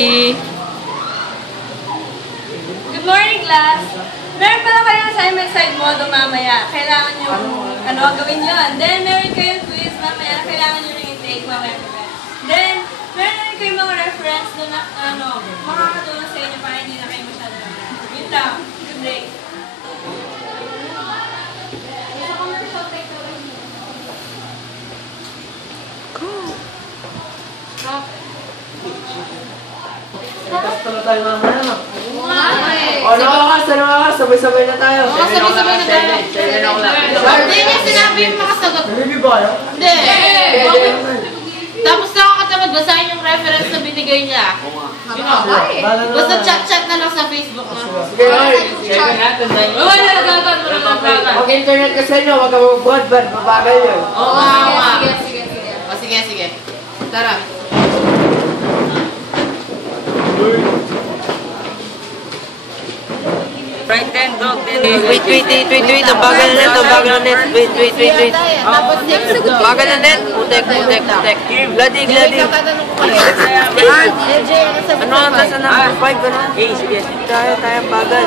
Good morning, class! Meron pala kayong assignment side modo mamaya. Kailangan nyo gawin yun. Then, meron kayong quiz mamaya. Kailangan nyo rin i-take mamaya. Then, meron rin kayong mga reference doon na makakatulong sa inyo para hindi na kayo masyado naman. Yun lang. Good day. Tapos na tayo mamaya, no? O, nakakas, sabay-sabay na tayo. Sabay-sabay na tayo. Hindi niya sinabi yung makasagot. Hindi ba yun? Hindi. Tapos nakakatamad, basahin yung reference na binigay niya. Basta chat-chat na lang sa Facebook na. Mag-internet ka sa inyo, wag ka mag-broadband, mabagal yun. Oo nga. Sige. Tara. Right then, dog. Wait. Bagal na net. Wait. Bagal na net. Putek. Gladi. Ano ang nasa number 5? Ano? Sige. Tayo, bagal.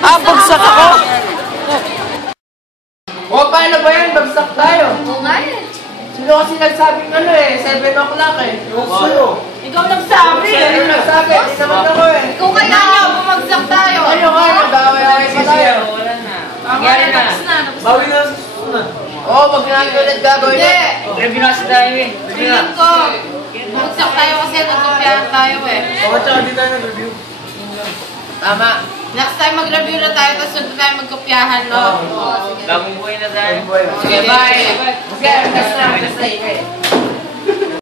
Bagsak ako! O, paano ba yan? Bagsak tayo. Oo nga eh. Sino kasi nagsabing 7 o'clock eh. Ikaw nagsabi eh. Sino nagsabi? Hindi naman ako eh. Kung kaya nga, bumagsak tayo. Ano nga, nag-away pa tayo. Wala na. Tapos na. Bawi na sa susunod. Oo, wag namin ulit gagawin. Hindi. Review na tayo eh. Feeling ko, bumagsak tayo kasi nagkopyahan tayo eh. Oo, tsaka di tayo nag-review. Tama. Next time mag-review na tayo, tapos huwag tayo magkopyahan, no? Bagong buhay na tayo. Sige, Sige, bye. Sige, tas na.